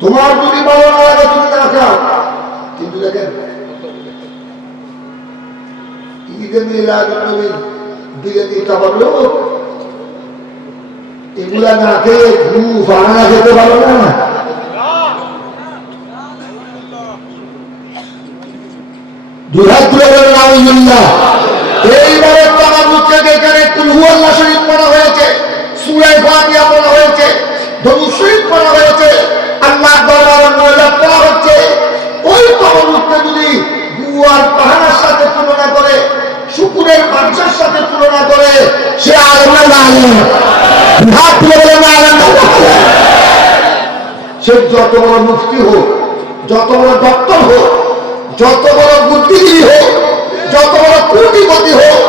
তোমার যদি ভালো না লাগে তুমি না খাও, কিন্তু দেখেন ঈদে মিলাদুন্নবীর বিরিয়ানি কাবাব এগুলা না খেয়ে ঘু ফানা খেতে পারো না। এইবারে যেখানে কুল হুয়াল্লাহ শরীফ পড়া হয়েছে, সূরা ফাতিহা পড়া হয়েছে, দরুদ শরীফ পড়া হয়েছে, আল্লাহর দরবারে মুনাজাত করা হচ্ছে, ওই তাওয়ারুকে যদি গুয়ার পাহাড়ের সাথে তুলনা করে, শুকুরের মাংসের সাথে তুলনা করে, সে আলেম না আলেম? হাত তুলে বলেন আলেম না আলেম? সে যত বড় মুফতি হোক, যত বড় ডক্টর হোক, যত বড় বুদ্ধিজীবী হোক, যত বড় কোটিপতি হোক,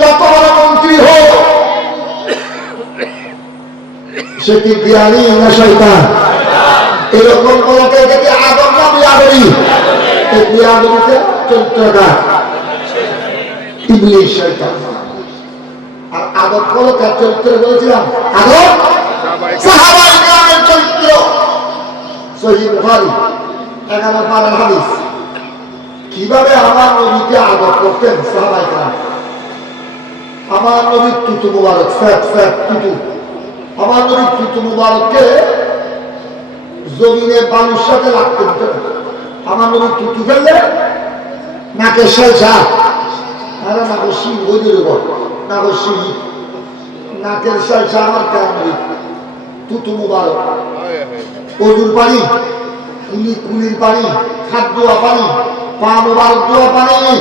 যত বড় মন্ত্রী হোক, সে কি জ্ঞানী না শয়তান? এরকম বলতে কি আদম না বিয়াদবি? এই বিয়াদবিতে চরিত্রটা ইবলিস শয়তান। আর আদম হলো তার চরিত্র বলেছিলাম, আদম সাহাবায়ে কেরামের চরিত্র। সহিহ বুখারী 11 পারার হাদিস। কিভাবে আমার নবীকে আদর করতেন সাহাবায়ে কেরাম। আমার নবীর তুতু মুবারক, ফ্যাট ফ্যাট তুতু, আমার নবীর তুতু মুবারককে জমিনে বালুর সাথে লাগতে দিত না। আমার নবীর তুতু ফেললে নাকের সালসা, আরে না বসি ওদের উপর না বসি নাকের সালসা আমার কেরাম তুতু মুবারক। অজুর পানি, কুলির পানি, হাত ধোয়া পানি, পা মুবারক ধোয়া পানি,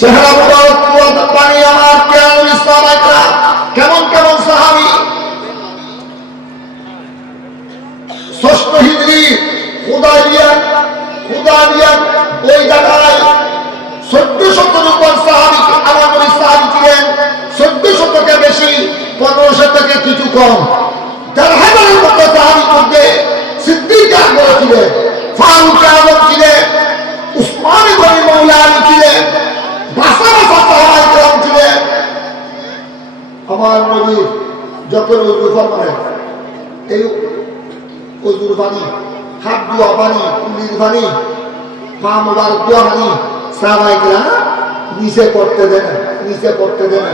চেহারা মুবারক ধোয়া পানি, আমার কেরাম ইসলামাইকরা কেমন কেমন সাহাবী। 6 হিজরি হুদায়বিয়া ওই জায়গায় 1400 উপর সাহাবী, আমার নবী সাহাবী ছিলেন 1400 থেকে বেশি, 1500 থেকে কিছু কম। দেড়হাজারের মতো সাহাবীর মধ্যে সিদ্দিক আকবর ছিলেন, ফারুক আযম ছিলেন, উসমান গনি মওলা আলী ছিলেন, বাসা সাহাবায়ে কেরাম ছিলেন। আমার নবী যখন ওযু ফরমালেন, এই ওযুর পানি, হাত ধোয়া পানি, কুলির পানি, পা মুবারক ধোয়া পানি সাহাবায়ে কেরাম নিচে পড়তে দেন, নিচে পড়তে দেন।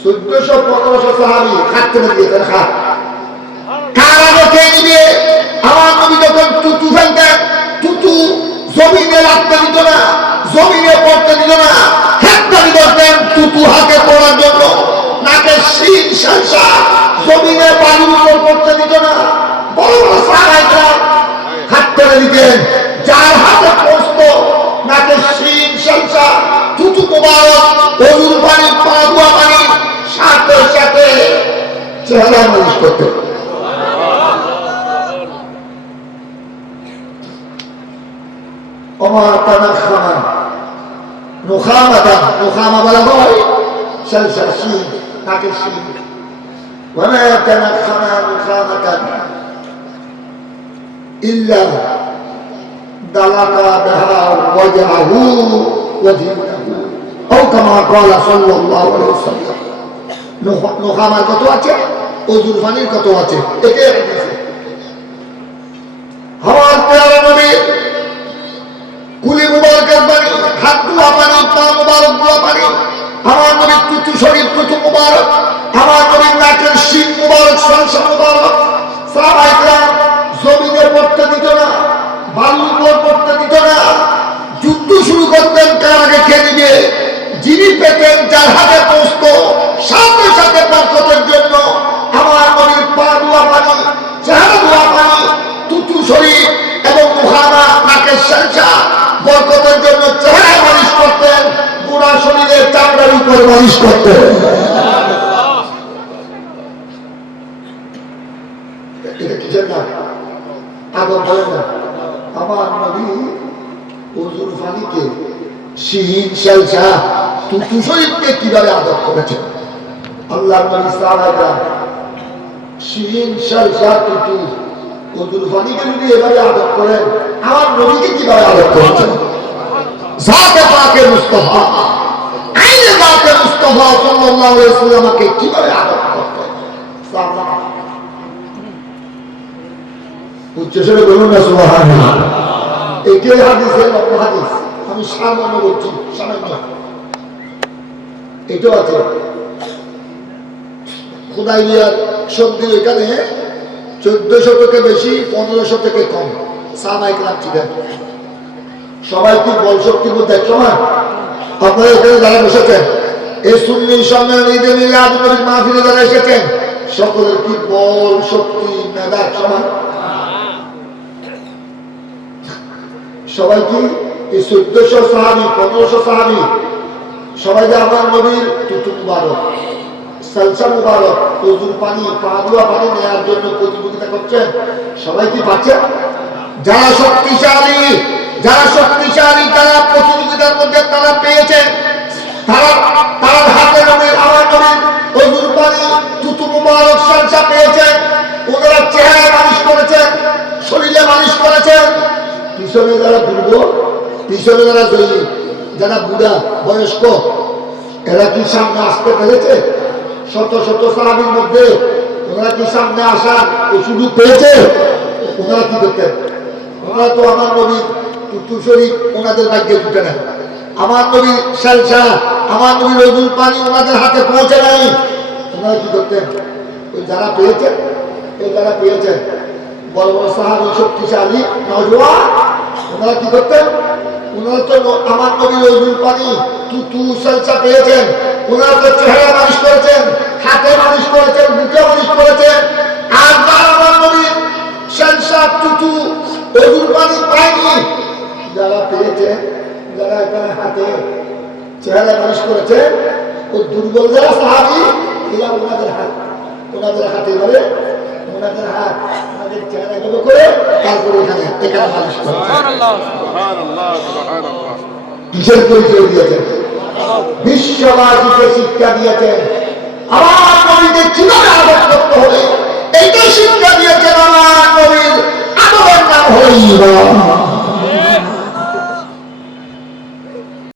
1400-1500 সাহাবী হাত তুলে দিয়েছেন, হাত কার আগে খেয়ে নিবে। আমার নবী যখন তুতু ফেলতেন, তুতু জমিনে রাখতে দিত না, জমিনে পড়তে দিত না, হাততালি করতেন তুতু হাতে পড়ার জন্য। নাকে শিন শালসা জমিনে বালুর উপর পড়তে দিত না। বড় বড় সাহাবায়ে কেরাম হাত তুলে দিতেন, যার হাতে পড়তো নাকে শিন শালসা তুতু মুবারক, ওযুর পানি, পা ধোয়া পানি, সাথে সাথে চেহারা মালিশ করতেন। وما تنخم نخامة، نخامة بلا ضوء سلسلسين ناكسين. وما تنخم نخامة إلا دلق بها وجهه ودينه أو كما قال صلى الله عليه وسلم. نخامة কত আছে, ওযুর পানির কত আছে, এটাই হাদিস। আমার প্রিয় নবী কুলি মুবারকের পানি, হাত ধোয়া পানি, পা মুবারক ধোয়া পানি, আমার নবীর তুতু শরীফ তুতু মুবারক, আমার নবীর নাকের শিং মুবারক, সালসা মুবারক। সাহাবায়ে কেরাম জমিনে পড়তে দিত না, বালুর উপর পড়তে দিত না। যুদ্ধ শুরু করতেন, কার আগে খেয়ে নিবে। যিনি পেতেন, যার হাতে পৌঁছতো, সাথে সাথে বরকতের জন্য আমার নবীর পা ধোয়া পানি, চেহারা ধোয়া পানি, তুতু শরীফ এবং মুখানা, নাকের সালসা বরকতের জন্য চেহারা মালিশ করতেন, পুরা শরীরের চামড়ার উপর মালিশ করতেন। এটা কিসের নাম? আদর বলেন না। আমার নবী ওযুর পানিকে, শিন শালসা তুতু শরীফকে কিভাবে আদর করেছেন। আল্লাহর নবী সাহাবায়ে কেরাম শিন শালসা তুতু ওযুর পানিকে যদি এভাবে আদর করেন, আমার নবীকে কিভাবে আদর করেছেন। জাতে পাকে মুস্তাফা, আইনে জাতে মুস্তাফা সাল্লাল্লাহু আলাইহি ওয়াসাল্লামকে কিভাবে আদর করতেন। উচ্চস্বরে বলুন না সুবহানাল্লাহ। এটাই হাদিসের লম্বা হাদিস, আমি সামান্য বলছি, সামান্য। এটাও আছে হুদাইবিয়ার সন্ধির এখানে 1400 থেকে বেশি, 1500 থেকে কম সাহাবায়ে কেরাম ছিলেন। সবাই কি বল শক্তির মধ্যে একসময়? আপনারা এখানে যারা বসেছেন, এই সুন্নি সম্মেলন ঈদে মিলাদ নবীর মাহফিলে যারা এসেছেন, সকলের কি বল শক্তি মেধা একসময়? সবাই কি এই 1400 সাহাবী, 1500 সাহাবী সবাই যে আমার নবীর তুতু মুবারক, সালসা মুবারক, ওযুর পানি, পা ধোয়া পানি নেওয়ার জন্য প্রতিযোগিতা করছেন, সবাই কি পাচ্ছেন? যারা শক্তিশালী, তারা প্রতিযোগিতার মধ্যে তারা পেয়েছেন, তারা হাতে নবীর, আমার নবীর ওযুর পানি, তুতু মুবারক, সালসা পেয়েছেন। ওনারা চেহারা মালিশ করেছেন, শরীরে মালিশ করেছেন। পিছনে যারা দুর্বল, পিছনে যারা জয়ী, যারা বুড়া বয়স্ক, এরা কি সামনে আসতে পেরেছে? শত শত সাহাবীর মধ্যে ওনারা কি সামনে আসার সুযোগ পেয়েছে? ওনারা কি করতেন? ওনারা তো আমার নবীর তুতু শরীফ ওনাদের ভাগ্যে জুটে না, আমার নবীর সালসা, আমার নবীর ওযুর পানি ওনাদের হাতে পৌঁছে নাই। ওনারা কি করতেন? ওই যারা পেয়েছেন, বড় বড় সাহাবী, শক্তিশালী নওজোয়ান, ওনারা কি করতেন? ওনারা তো আমার নবীর ওযুর পানি, তুতু, সালসা পেয়েছেন। ওনারা তো চেহারা মালিশ করেছেন, হাতে মালিশ করেছেন, বুকে মালিশ করেছেন। আর যারা আমার নবীর সালসা, তুতু, ওযুর পানি পায়নি, যারা পেয়েছেন, যারা এখানে হাতে চেহারা মালিশ করেছেন, ও দুর্বল যারা সাহাবী, এরা ওনাদের হাতে ধরে, ওনাদের হাত, ওনাদের চেহারা এভাবে করে, তারপরে এখানে মালিশ করে। কিসের পরিচয় দিয়েছেন? বিশ্ববাসীকে শিক্ষা দিয়েছেন আমার নবীকে কিভাবে আদর করতে হবে, এইটাই শিক্ষা দিয়েছেন। আমার নবীর আদরের নাম হলো ঈমান।